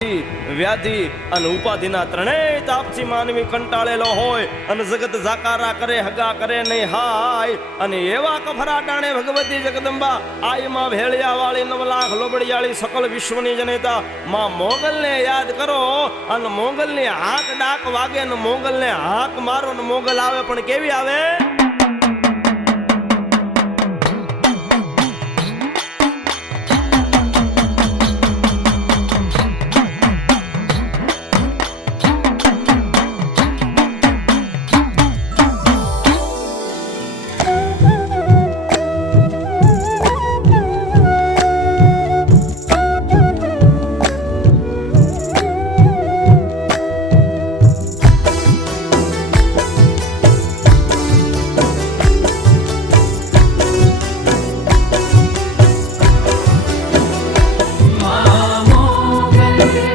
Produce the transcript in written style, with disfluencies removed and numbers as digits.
વ્યાધિ અને ઉપાધિના ત્રણેય તાપથી માનવી કંટાળેલો હોય અને જગત જાકારા કરે હગા કરે નહીં હાય અને એવા કફરા ટાણે ભગવતી જગદંબા આયમાં ભેળિયા વાળી 9 લાખ લોબડિયાળી સકલ વિશ્વની જનેતા માં મોગલને યાદ કરો અને મોગલની હાક ડાક વાગે ને મોગલને હાક મારો ને મોગલ આવે પણ કેવી આવે?